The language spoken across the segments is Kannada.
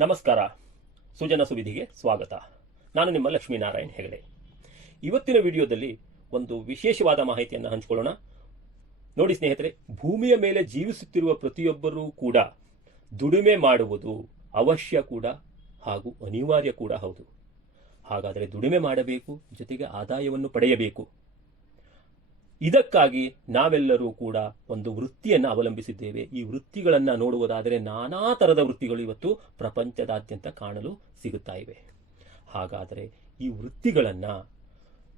ನಮಸ್ಕಾರ. ಸುಜನ ಸುವಿಧಿಗೆ ಸ್ವಾಗತ. ನಾನು ನಿಮ್ಮ ಲಕ್ಷ್ಮೀನಾರಾಯಣ್ ಹೆಗಡೆ. ಇವತ್ತಿನ ವಿಡಿಯೋದಲ್ಲಿ ಒಂದು ವಿಶೇಷವಾದ ಮಾಹಿತಿಯನ್ನು ಹಂಚಿಕೊಳ್ಳೋಣ. ನೋಡಿ ಸ್ನೇಹಿತರೆ, ಭೂಮಿಯ ಮೇಲೆ ಜೀವಿಸುತ್ತಿರುವ ಪ್ರತಿಯೊಬ್ಬರೂ ಕೂಡ ದುಡಿಮೆ ಮಾಡುವುದು ಅವಶ್ಯ ಕೂಡ ಹಾಗೂ ಅನಿವಾರ್ಯ ಕೂಡ ಹೌದು. ಹಾಗಾದರೆ ದುಡಿಮೆ ಮಾಡಬೇಕು, ಜೊತೆಗೆ ಆದಾಯವನ್ನು ಪಡೆಯಬೇಕು. ಇದಕ್ಕಾಗಿ ನಾವೆಲ್ಲರೂ ಕೂಡ ಒಂದು ವೃತ್ತಿಯನ್ನು ಅವಲಂಬಿಸಿದ್ದೇವೆ. ಈ ವೃತ್ತಿಗಳನ್ನು ನೋಡುವುದಾದರೆ ನಾನಾ ಥರದ ವೃತ್ತಿಗಳು ಇವತ್ತು ಪ್ರಪಂಚದಾದ್ಯಂತ ಕಾಣಲು ಸಿಗುತ್ತಾ ಇವೆ. ಹಾಗಾದರೆ ಈ ವೃತ್ತಿಗಳನ್ನು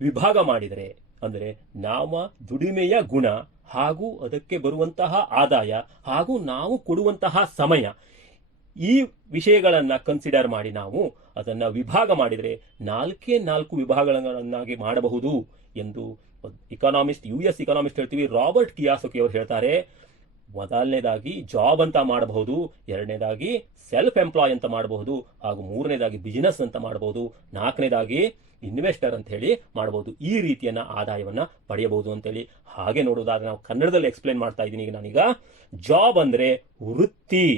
ವಿಭಾಗ ಮಾಡಿದರೆ, ಅಂದರೆ ನಮ್ಮ ದುಡಿಮೆಯ ಗುಣ ಹಾಗೂ ಅದಕ್ಕೆ ಬರುವಂತಹ ಆದಾಯ ಹಾಗೂ ನಾವು ಕೊಡುವಂತಹ ಸಮಯ, ಈ ವಿಷಯಗಳನ್ನು ಕನ್ಸಿಡರ್ ಮಾಡಿ ನಾವು ಅದನ್ನು ವಿಭಾಗ ಮಾಡಿದರೆ 4 ವಿಭಾಗಗಳನ್ನಾಗಿ ಮಾಡಬಹುದು ಎಂದು ಇಕಾನಮಿಸ್ಟ್, US ಇಕಾನಮಿಸ್ಟ್ ಹೇಳ್ತೀವಿ, ರಾಬರ್ಟ್ ಕಿಯೋಸಾಕಿ ಅವರು ಹೇಳ್ತಾರೆ. ಮೊದಲನೇದಾಗಿ ಜಾಬ್ ಅಂತ ಮಾಡಬಹುದು, ಎರಡನೇದಾಗಿ ಸೆಲ್ಫ್ ಎಂಪ್ಲಾಯ್ ಅಂತ ಮಾಡಬಹುದು, ಹಾಗೂ ಮೂರನೇದಾಗಿ ಬಿಸಿನೆಸ್ ಅಂತ ಮಾಡಬಹುದು, ನಾಲ್ಕನೇದಾಗಿ ಇನ್ವೆಸ್ಟರ್ ಅಂತ ಹೇಳಿ ಮಾಡಬಹುದು. ಈ ರೀತಿಯನ್ನ ಆದಾಯವನ್ನ ಪಡೆಯಬಹುದು ಅಂತೇಳಿ. ಹಾಗೆ ನೋಡೋದಾದ್ರೆ ನಾವು ಕನ್ನಡದಲ್ಲಿ ಎಕ್ಸ್ಪ್ಲೇನ್ ಮಾಡ್ತಾ ಇದ್ದೀನಿ. ನಾನೀಗ ಜಾಬ್ ಅಂದ್ರೆ ವೃತ್ತಿ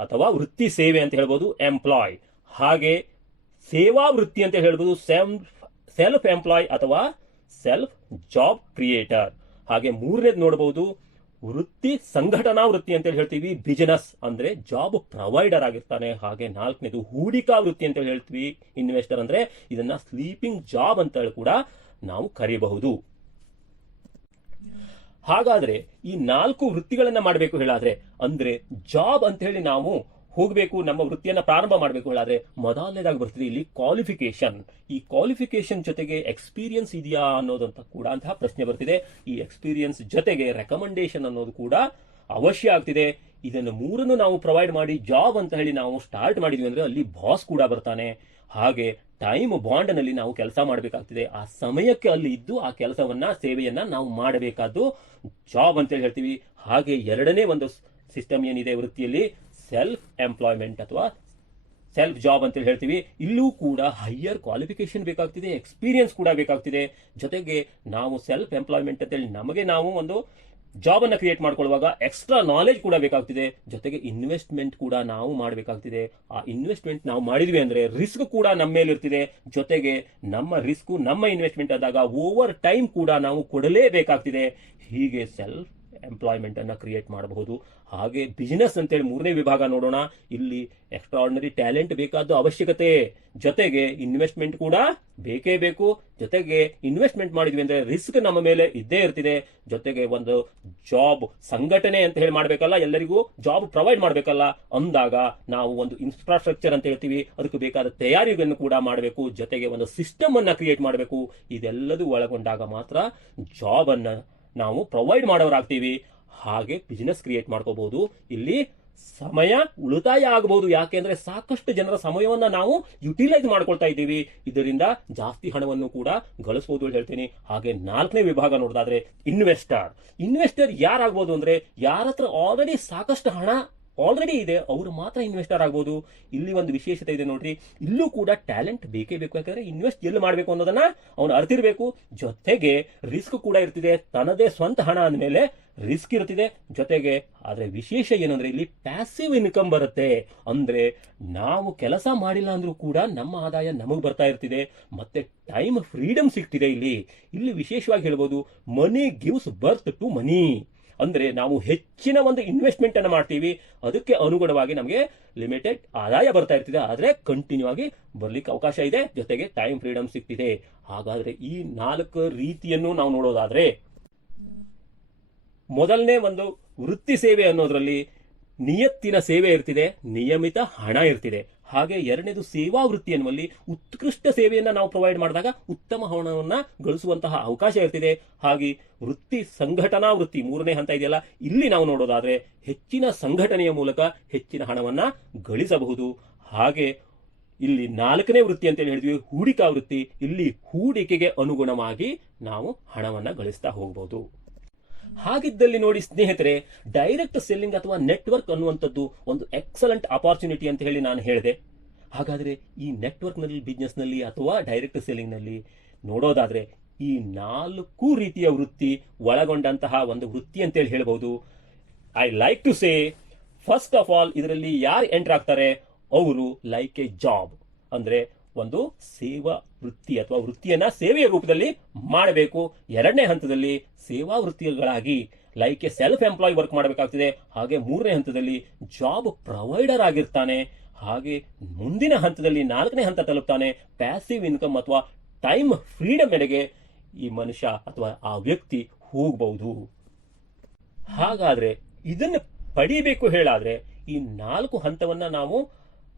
ಅಥವಾ ವೃತ್ತಿ ಸೇವೆ ಅಂತ ಹೇಳ್ಬೋದು, ಎಂಪ್ಲಾಯ್. ಹಾಗೆ ಸೇವಾ ವೃತ್ತಿ ಅಂತ ಹೇಳ್ಬೋದು, ಸೆಲ್ಫ್ ಎಂಪ್ಲಾಯ್ ಅಥವಾ ಸೆಲ್ಫ್ ಜಾಬ್ ಕ್ರಿಯೇಟರ್. ಹಾಗೆ ಮೂರನೇದು ನೋಡಬಹುದು ವೃತ್ತಿ ಸಂಘಟನಾ ವೃತ್ತಿ ಅಂತ ಹೇಳ್ತೀವಿ, ಬಿಸಿನೆಸ್ ಅಂದ್ರೆ ಜಾಬ್ ಪ್ರೊವೈಡರ್ ಆಗಿರ್ತಾನೆ. ಹಾಗೆ ನಾಲ್ಕನೇದು ಹೂಡಿಕಾ ವೃತ್ತಿ ಅಂತ ಹೇಳ್ತೀವಿ, ಇನ್ವೆಸ್ಟರ್ ಅಂದ್ರೆ ಇದನ್ನ ಸ್ಲೀಪಿಂಗ್ ಜಾಬ್ ಅಂತ ಹೇಳಿ ಕೂಡ ನಾವು ಕರೆಯಬಹುದು. ಹಾಗಾದ್ರೆ ಈ 4 ವೃತ್ತಿಗಳನ್ನ ಮಾಡಬೇಕು ಹೇಳಾದ್ರೆ, ಅಂದ್ರೆ ಜಾಬ್ ಅಂತ ಹೇಳಿ ನಾವು ಹೋಗಬೇಕು, ನಮ್ಮ ವೃತ್ತಿಯನ್ನ ಪ್ರಾರಂಭ ಮಾಡಬೇಕು ಹೇಳಾದ್ರೆ ಮೊದಲನೇದಾಗಿ ಬರ್ತದೆ ಇಲ್ಲಿ ಕ್ವಾಲಿಫಿಕೇಶನ್. ಈ ಕ್ವಾಲಿಫಿಕೇಶನ್ ಜೊತೆಗೆ ಎಕ್ಸ್ಪೀರಿಯನ್ಸ್ ಇದೆಯಾ ಅನ್ನೋದಂತ ಕೂಡ ಅಂತಹ ಪ್ರಶ್ನೆ ಬರ್ತಿದೆ. ಈ ಎಕ್ಸ್ಪೀರಿಯನ್ಸ್ ಜೊತೆಗೆ ರೆಕಮೆಂಡೇಶನ್ ಅನ್ನೋದು ಕೂಡ ಅವಶ್ಯ ಆಗ್ತಿದೆ. ಇದನ್ನು ಮೂರನ್ನು ನಾವು ಪ್ರೊವೈಡ್ ಮಾಡಿ ಜಾಬ್ ಅಂತ ಹೇಳಿ ನಾವು ಸ್ಟಾರ್ಟ್ ಮಾಡಿದ್ವಿ ಅಂದ್ರೆ ಅಲ್ಲಿ ಬಾಸ್ ಕೂಡ ಬರ್ತಾನೆ. ಹಾಗೆ ಟೈಮ್ ಬಾಂಡ್ ನಲ್ಲಿ ನಾವು ಕೆಲಸ ಮಾಡಬೇಕಾಗ್ತಿದೆ. ಆ ಸಮಯಕ್ಕೆ ಅಲ್ಲಿ ಇದ್ದು ಆ ಕೆಲಸವನ್ನ, ಸೇವೆಯನ್ನ ನಾವು ಮಾಡಬೇಕಾದ್ದು ಜಾಬ್ ಅಂತ ಹೇಳಿ ಹೇಳ್ತೀವಿ. ಹಾಗೆ ಎರಡನೇ ಒಂದು ಸಿಸ್ಟಮ್ ಏನಿದೆ ವೃತ್ತಿಯಲ್ಲಿ, ಸೆಲ್ಫ್ ಎಂಪ್ಲಾಯ್ಮೆಂಟ್ ಅಥವಾ ಸೆಲ್ಫ್ ಜಾಬ್ ಅಂತ ಹೇಳ್ತೀವಿ. ಇಲ್ಲೂ ಕೂಡ ಹೈಯರ್ ಕ್ವಾಲಿಫಿಕೇಶನ್ ಬೇಕಾಗ್ತಿದೆ, ಎಕ್ಸ್ಪೀರಿಯನ್ಸ್ ಕೂಡ ಬೇಕಾಗ್ತಿದೆ. ಜೊತೆಗೆ ನಾವು ಸೆಲ್ಫ್ ಎಂಪ್ಲಾಯ್ಮೆಂಟ್ ಅಂತೇಳಿ ನಮಗೆ ನಾವು ಒಂದು ಜಾಬ್ ಅನ್ನ ಕ್ರಿಯೇಟ್ ಮಾಡ್ಕೊಳ್ಳುವಾಗ ಎಕ್ಸ್ಟ್ರಾ ನಾಲೆಜ್ ಕೂಡ ಬೇಕಾಗ್ತಿದೆ. ಜೊತೆಗೆ ಇನ್ವೆಸ್ಟ್ಮೆಂಟ್ ಕೂಡ ನಾವು ಮಾಡಬೇಕಾಗ್ತಿದೆ. ಆ ಇನ್ವೆಸ್ಟ್ಮೆಂಟ್ ನಾವು ಮಾಡಿದ್ವಿ ಅಂದ್ರೆ ರಿಸ್ಕ್ ಕೂಡ ನಮ್ಮ ಮೇಲೆ ಇರ್ತಿದೆ. ಜೊತೆಗೆ ನಮ್ಮ ರಿಸ್ಕ್, ನಮ್ಮ ಇನ್ವೆಸ್ಟ್ಮೆಂಟ್ ಆದಾಗ ಓವರ್ ಟೈಮ್ ಕೂಡ ನಾವು ಕೊಡಲೇಬೇಕಾಗ್ತಿದೆ. ಹೀಗೆ ಸೆಲ್ಫ್ ಎಂಪ್ಲಾಯ್ಮೆಂಟ್ ಅನ್ನ ಕ್ರಿಯೇಟ್ ಮಾಡಬಹುದು. ಹಾಗೆ ಬಿಸಿನೆಸ್ ಅಂತೇಳಿ ಮೂರನೇ ವಿಭಾಗ ನೋಡೋಣ. ಇಲ್ಲಿ ಎಕ್ಸ್ಟ್ರಾರ್ಡಿನರಿ ಟ್ಯಾಲೆಂಟ್ ಬೇಕಾದ ಅವಶ್ಯಕತೆ, ಜೊತೆಗೆ ಇನ್ವೆಸ್ಟ್ಮೆಂಟ್ ಕೂಡ ಬೇಕೇ ಬೇಕು. ಜೊತೆಗೆ ಇನ್ವೆಸ್ಟ್ಮೆಂಟ್ ಮಾಡಿದ್ವಿ ಅಂದ್ರೆ ರಿಸ್ಕ್ ನಮ್ಮ ಮೇಲೆ ಇದ್ದೇ ಇರ್ತಿದೆ. ಜೊತೆಗೆ ಒಂದು ಜಾಬ್ ಸಂಘಟನೆ ಅಂತ ಹೇಳಿ ಮಾಡಬೇಕಲ್ಲ, ಎಲ್ಲರಿಗೂ ಜಾಬ್ ಪ್ರೊವೈಡ್ ಮಾಡಬೇಕಲ್ಲ. ಅಂದಾಗ ನಾವು ಒಂದು ಇನ್ಫ್ರಾಸ್ಟ್ರಕ್ಚರ್ ಅಂತ ಹೇಳ್ತೀವಿ, ಅದಕ್ಕೆ ಬೇಕಾದ ತಯಾರಿಯನ್ನು ಕೂಡ ಮಾಡಬೇಕು. ಜೊತೆಗೆ ಒಂದು ಸಿಸ್ಟಮ್ ಅನ್ನ ಕ್ರಿಯೇಟ್ ಮಾಡಬೇಕು. ಇದೆಲ್ಲದೂ ಒಳಗೊಂಡಾಗ ಮಾತ್ರ ಜಾಬ್ ಅನ್ನ ನಾವು ಪ್ರೊವೈಡ್ ಮಾಡೋರಾಗ್ತೀವಿ. ಹಾಗೆ ಬಿಸಿನೆಸ್ ಕ್ರಿಯೇಟ್ ಮಾಡ್ಕೋಬಹುದು. ಇಲ್ಲಿ ಸಮಯ ಉಳಿತಾಯ ಆಗಬಹುದು. ಯಾಕೆಂದ್ರೆ ಸಾಕಷ್ಟು ಜನರ ಸಮಯವನ್ನ ನಾವು ಯುಟಿಲೈಸ್ ಮಾಡ್ಕೊಳ್ತಾ ಇದ್ದೀವಿ. ಇದರಿಂದ ಜಾಸ್ತಿ ಹಣವನ್ನು ಕೂಡ ಗಳಿಸಬಹುದು ಹೇಳ್ತೀನಿ. ಹಾಗೆ 4ನೇ ವಿಭಾಗ ನೋಡೋದಾದ್ರೆ ಇನ್ವೆಸ್ಟರ್ ಯಾರಾಗ್ಬೋದು ಅಂದ್ರೆ, ಯಾರ ಹತ್ರ ಆಲ್ರೆಡಿ ಸಾಕಷ್ಟು ಹಣ ಆಲ್ರೆಡಿ ಇದೆ ಅವರು ಮಾತ್ರ ಇನ್ವೆಸ್ಟರ್ ಆಗ್ಬೋದು. ಇಲ್ಲಿ ಒಂದು ವಿಶೇಷತೆ ಇದೆ ನೋಡ್ರಿ, ಇಲ್ಲೂ ಕೂಡ ಟ್ಯಾಲೆಂಟ್ ಬೇಕೇ ಬೇಕು. ಯಾಕಂದ್ರೆ ಇನ್ವೆಸ್ಟ್ ಎಲ್ಲಿ ಮಾಡಬೇಕು ಅನ್ನೋದನ್ನ ಅವನು ಅರ್ತಿರ್ಬೇಕು. ಜೊತೆಗೆ ರಿಸ್ಕ್ ಕೂಡ ಇರ್ತಿದೆ. ತನ್ನದೇ ಸ್ವಂತ ಹಣ ಅಂದಮೇಲೆ ರಿಸ್ಕ್ ಇರ್ತಿದೆ. ಜೊತೆಗೆ ಆದ್ರೆ ವಿಶೇಷ ಏನಂದ್ರೆ ಇಲ್ಲಿ ಪ್ಯಾಸಿವ್ ಇನ್ಕಮ್ ಬರುತ್ತೆ. ಅಂದ್ರೆ ನಾವು ಕೆಲಸ ಮಾಡಿಲ್ಲ ಅಂದ್ರೂ ಕೂಡ ನಮ್ಮ ಆದಾಯ ನಮಗೆ ಬರ್ತಾ ಇರ್ತಿದೆ. ಮತ್ತೆ ಟೈಮ್ ಫ್ರೀಡಮ್ ಸಿಗ್ತಿದೆ. ಇಲ್ಲಿ ವಿಶೇಷವಾಗಿ ಹೇಳ್ಬೋದು, ಮನಿ ಗಿವ್ಸ್ ಬರ್ತ್ ಟು ಮನಿ. ಅಂದ್ರೆ ನಾವು ಹೆಚ್ಚಿನ ಒಂದು ಇನ್ವೆಸ್ಟ್ಮೆಂಟ್ ಅನ್ನು ಮಾಡ್ತೀವಿ, ಅದಕ್ಕೆ ಅನುಗುಣವಾಗಿ ನಮಗೆ ಲಿಮಿಟೆಡ್ ಆದಾಯ ಬರ್ತಾ ಇರ್ತಿದೆ. ಆದ್ರೆ ಕಂಟಿನ್ಯೂ ಆಗಿ ಬರ್ಲಿಕ್ಕೆ ಅವಕಾಶ ಇದೆ. ಜೊತೆಗೆ ಟೈಮ್ ಫ್ರೀಡಮ್ ಸಿಗ್ತಿದೆ. ಹಾಗಾದ್ರೆ ಈ 4 ರೀತಿಯನ್ನು ನಾವು ನೋಡೋದಾದ್ರೆ, ಮೊದಲನೇ ಒಂದು ವೃತ್ತಿ ಸೇವೆ ಅನ್ನೋದ್ರಲ್ಲಿ ನಿಯತ್ತಿನ ಸೇವೆ ಇರ್ತಿದೆ, ನಿಯಮಿತ ಹಣ ಇರ್ತಿದೆ. ಹಾಗೆ ಎರಡನೇದು ಸೇವಾ ವೃತ್ತಿ ಅನ್ನುವಲ್ಲಿ ಉತ್ಕೃಷ್ಟ ಸೇವೆಯನ್ನ ನಾವು ಪ್ರೊವೈಡ್ ಮಾಡಿದಾಗ ಉತ್ತಮ ಹಣವನ್ನ ಗಳಿಸುವಂತಹ ಅವಕಾಶ ಇರ್ತಿದೆ. ಹಾಗೆ ವೃತ್ತಿ ಸಂಘಟನಾ ವೃತ್ತಿ ಮೂರನೇ ಹಂತ ಇದೆಯಲ್ಲ, ಇಲ್ಲಿ ನಾವು ನೋಡೋದಾದ್ರೆ ಹೆಚ್ಚಿನ ಸಂಘಟನೆಯ ಮೂಲಕ ಹೆಚ್ಚಿನ ಹಣವನ್ನ ಗಳಿಸಬಹುದು. ಹಾಗೆ ಇಲ್ಲಿ 4ನೇ ವೃತ್ತಿ ಅಂತ ಹೇಳಿದ್ವಿ ಹೂಡಿಕಾ ವೃತ್ತಿ. ಇಲ್ಲಿ ಹೂಡಿಕೆಗೆ ಅನುಗುಣವಾಗಿ ನಾವು ಹಣವನ್ನ ಗಳಿಸ್ತಾ ಹೋಗಬಹುದು. ಹಾಗಿದ್ದಲ್ಲಿ ನೋಡಿ ಸ್ನೇಹಿತರೆ, ಡೈರೆಕ್ಟ್ ಸೆಲ್ಲಿಂಗ್ ಅಥವಾ ನೆಟ್ವರ್ಕ್ ಅನ್ನುವಂಥದ್ದು ಒಂದು ಎಕ್ಸಲೆಂಟ್ ಅಪಾರ್ಚುನಿಟಿ ಅಂತ ಹೇಳಿ ನಾನು ಹೇಳಿದೆ. ಹಾಗಾದ್ರೆ ಈ ನೆಟ್ವರ್ಕ್ ನಲ್ಲಿ, ಬಿಸ್ನೆಸ್ ನಲ್ಲಿ ಅಥವಾ ಡೈರೆಕ್ಟ್ ಸೆಲ್ಲಿಂಗ್ ನಲ್ಲಿ ನೋಡೋದಾದ್ರೆ ಈ 4 ರೀತಿಯ ವೃತ್ತಿ ಒಳಗೊಂಡಂತಹ ಒಂದು ವೃತ್ತಿ ಅಂತೇಳಿ ಹೇಳ್ಬಹುದು. I like to say, first of all ಇದರಲ್ಲಿ ಯಾರು ಎಂಟರ್ ಆಗ್ತಾರೆ, ಅವರು ಲೈಕ್ ಎ ಜಾಬ್ ಅಂದ್ರೆ ಒಂದು ಸೇವಾ ವೃತ್ತಿ ಅಥವಾ ವೃತ್ತಿಯನ್ನ ಸೇವೆಯ ರೂಪದಲ್ಲಿ ಮಾಡಬೇಕು. ಎರಡನೇ ಹಂತದಲ್ಲಿ ಸೇವಾ ವೃತ್ತಿಗಳಾಗಿ like a self employ work ಮಾಡಬೇಕಾಗ್ತದೆ. ಹಾಗೆ ಮೂರನೇ ಹಂತದಲ್ಲಿ ಜಾಬ್ ಪ್ರೊವೈಡರ್ ಆಗಿರ್ತಾನೆ. ಹಾಗೆ ಮುಂದಿನ ಹಂತದಲ್ಲಿ ನಾಲ್ಕನೇ ಹಂತ ತಲುಪ್ತಾನೆ ಪ್ಯಾಸಿವ್ ಇನ್ಕಮ್ ಅಥವಾ ಟೈಮ್ ಫ್ರೀಡಮ್ ಎಡೆಗೆ ಈ ಮನುಷ್ಯ ಅಥವಾ ಆ ವ್ಯಕ್ತಿ ಹೋಗಬಹುದು. ಹಾಗಾದ್ರೆ ಇದನ್ನು ಪಡಿಬೇಕು ಹೇಳಾದ್ರೆ ಈ 4 ಹಂತವನ್ನ ನಾವು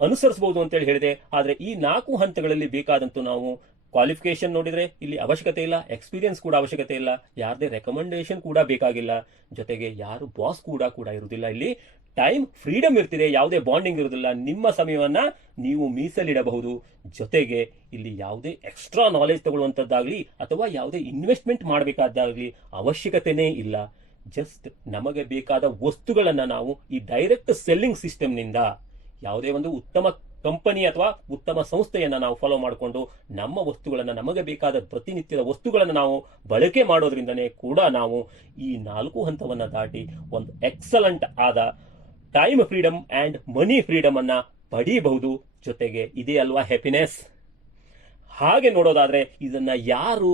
ಅನುಸರಿಸಬಹುದು ಅಂತೇಳಿ ಹೇಳಿದೆ. ಆದ್ರೆ ಈ 4 ಹಂತಗಳಲ್ಲಿ ಬೇಕಾದಂತೂ ನಾವು ಕ್ವಾಲಿಫಿಕೇಶನ್ ನೋಡಿದ್ರೆ ಇಲ್ಲಿ ಅವಶ್ಯಕತೆ ಇಲ್ಲ, ಎಕ್ಸ್ಪೀರಿಯನ್ಸ್ ಕೂಡ ಅವಶ್ಯಕತೆ ಇಲ್ಲ, ಯಾರದೇ ರೆಕಮೆಂಡೇಶನ್ ಕೂಡ ಬೇಕಾಗಿಲ್ಲ, ಜೊತೆಗೆ ಯಾರು ಬಾಸ್ ಕೂಡ ಇರುವುದಿಲ್ಲ. ಇಲ್ಲಿ ಟೈಮ್ ಫ್ರೀಡಮ್ ಇರ್ತಿದೆ, ಯಾವುದೇ ಬಾಂಡಿಂಗ್ ಇರುವುದಿಲ್ಲ, ನಿಮ್ಮ ಸಮಯವನ್ನ ನೀವು ಮೀಸಲಿಡಬಹುದು. ಜೊತೆಗೆ ಇಲ್ಲಿ ಯಾವುದೇ ಎಕ್ಸ್ಟ್ರಾ ನಾಲೆಜ್ ತಗೊಳ್ಳುವಂತದ್ದಾಗ್ಲಿ ಅಥವಾ ಯಾವುದೇ ಇನ್ವೆಸ್ಟ್ಮೆಂಟ್ ಮಾಡಬೇಕಾದಾಗ್ಲಿ ಅವಶ್ಯಕತೆನೇ ಇಲ್ಲ. ಜಸ್ಟ್ ನಮಗೆ ಬೇಕಾದ ವಸ್ತುಗಳನ್ನ ನಾವು ಈ ಡೈರೆಕ್ಟ್ ಸೆಲ್ಲಿಂಗ್ ಸಿಸ್ಟಮ್ ನಿಂದ ಯಾವುದೇ ಒಂದು ಉತ್ತಮ ಕಂಪನಿ ಅಥವಾ ಉತ್ತಮ ಸಂಸ್ಥೆಯನ್ನ ನಾವು ಫಾಲೋ ಮಾಡಿಕೊಂಡು ನಮ್ಮ ವಸ್ತುಗಳನ್ನ ನಮಗೆ ಬೇಕಾದ ಪ್ರತಿನಿತ್ಯದ ವಸ್ತುಗಳನ್ನ ನಾವು ಬಳಕೆ ಮಾಡೋದ್ರಿಂದನೇ ಕೂಡ ನಾವು ಈ 4 ಹಂತವನ್ನ ದಾಟಿ ಒಂದು ಎಕ್ಸಲೆಂಟ್ ಆದ time freedom and money freedom ಅನ್ನ ಪಡೀಬಹುದು. ಜೊತೆಗೆ ಇದೇ ಅಲ್ವಾ ಹ್ಯಾಪಿನೆಸ್. ಹಾಗೆ ನೋಡೋದಾದ್ರೆ ಇದನ್ನ ಯಾರು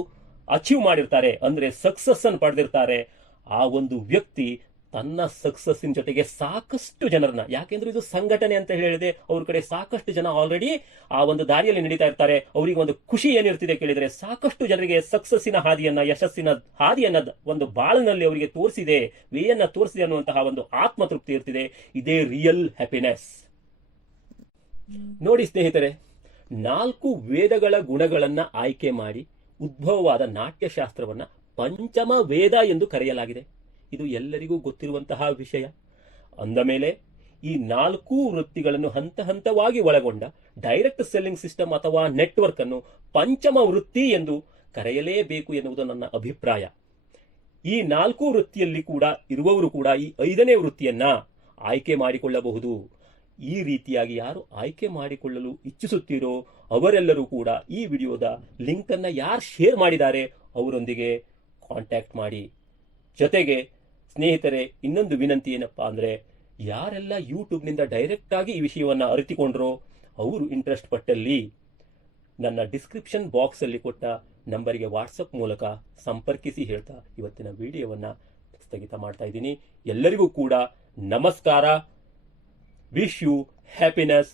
ಅಚೀವ್ ಮಾಡಿರ್ತಾರೆ ಅಂದ್ರೆ ಸಕ್ಸಸ್ ಅನ್ನು ಪಡೆದಿರ್ತಾರೆ, ಆ ಒಂದು ವ್ಯಕ್ತಿ ತನ್ನ ಸಕ್ಸಸ್ಸಿನ ಜೊತೆಗೆ ಸಾಕಷ್ಟು ಜನರನ್ನ, ಯಾಕೆಂದ್ರೆ ಇದು ಸಂಘಟನೆ ಅಂತ ಹೇಳಿದೆ, ಅವ್ರ ಕಡೆ ಸಾಕಷ್ಟು ಜನ ಆಲ್ರೆಡಿ ಆ ಒಂದು ದಾರಿಯಲ್ಲಿ ನಡೀತಾ ಇರ್ತಾರೆ. ಅವರಿಗೆ ಒಂದು ಖುಷಿ ಏನಿರ್ತಿದೆ ಕೇಳಿದ್ರೆ ಸಾಕಷ್ಟು ಜನರಿಗೆ ಸಕ್ಸಸ್ಸಿನ ಹಾದಿಯನ್ನ, ಯಶಸ್ಸಿನ ಹಾದಿಯನ್ನ ಒಂದು ಬಾಳಿನಲ್ಲಿ ಅವರಿಗೆ ತೋರಿಸಿದೆ, ವೇಯನ್ನ ತೋರಿಸಿದೆ ಅನ್ನುವಂತಹ ಒಂದು ಆತ್ಮತೃಪ್ತಿ ಇರ್ತಿದೆ. ಇದೇ ರಿಯಲ್ ಹ್ಯಾಪಿನೆಸ್. ನೋಡಿ ಸ್ನೇಹಿತರೆ, 4 ವೇದಗಳ ಗುಣಗಳನ್ನ ಆಯ್ಕೆ ಮಾಡಿ ಉದ್ಭವವಾದ ನಾಟ್ಯಶಾಸ್ತ್ರವನ್ನ ಪಂಚಮ ವೇದ ಎಂದು ಕರೆಯಲಾಗಿದೆ. ಇದು ಎಲ್ಲರಿಗೂ ಗೊತ್ತಿರುವಂತಹ ವಿಷಯ. ಅಂದ ಮೇಲೆ ಈ 4 ವೃತ್ತಿಗಳನ್ನು ಹಂತ ಹಂತವಾಗಿ ಒಳಗೊಂಡ ಡೈರೆಕ್ಟ್ ಸೆಲ್ಲಿಂಗ್ ಸಿಸ್ಟಮ್ ಅಥವಾ ನೆಟ್ವರ್ಕ್ ಅನ್ನು ಪಂಚಮ ವೃತ್ತಿ ಎಂದು ಕರೆಯಲೇಬೇಕು ಎನ್ನುವುದು ನನ್ನ ಅಭಿಪ್ರಾಯ. ಈ 4 ವೃತ್ತಿಯಲ್ಲಿ ಕೂಡ ಇರುವವರು ಕೂಡ ಈ 5ನೇ ವೃತ್ತಿಯನ್ನ ಆಯ್ಕೆ ಮಾಡಿಕೊಳ್ಳಬಹುದು. ಈ ರೀತಿಯಾಗಿ ಯಾರು ಆಯ್ಕೆ ಮಾಡಿಕೊಳ್ಳಲು ಇಚ್ಛಿಸುತ್ತೀರೋ ಅವರೆಲ್ಲರೂ ಕೂಡ ಈ ವಿಡಿಯೋದ ಲಿಂಕ್ ಅನ್ನ ಯಾರು ಶೇರ್ ಮಾಡಿದ್ದಾರೆ ಅವರೊಂದಿಗೆ ಕಾಂಟ್ಯಾಕ್ಟ್ ಮಾಡಿ. ಜೊತೆಗೆ ಸ್ನೇಹಿತರೆ, ಇನ್ನೊಂದು ವಿನಂತಿ ಏನಪ್ಪಾ ಅಂದ್ರೆ, ಯಾರೆಲ್ಲ ಯೂಟ್ಯೂಬ್ನಿಂದ ಡೈರೆಕ್ಟ್ ಆಗಿ ಈ ವಿಷಯವನ್ನ ಅರಿತುಕೊಂಡ್ರೋ ಅವರು ಇಂಟ್ರೆಸ್ಟ್ ಪಟ್ಟಲ್ಲಿ ನನ್ನ ಡಿಸ್ಕ್ರಿಪ್ಷನ್ ಬಾಕ್ಸ್ ಅಲ್ಲಿ ಕೊಟ್ಟ ನಂಬರಿಗೆ ವಾಟ್ಸಪ್ ಮೂಲಕ ಸಂಪರ್ಕಿಸಿ ಹೇಳ್ತಾ ಇವತ್ತಿನ ವಿಡಿಯೋವನ್ನ ಸ್ಥಗಿತ ಮಾಡ್ತಾ ಇದ್ದೀನಿ. ಎಲ್ಲರಿಗೂ ಕೂಡ ನಮಸ್ಕಾರ. Wish you happiness.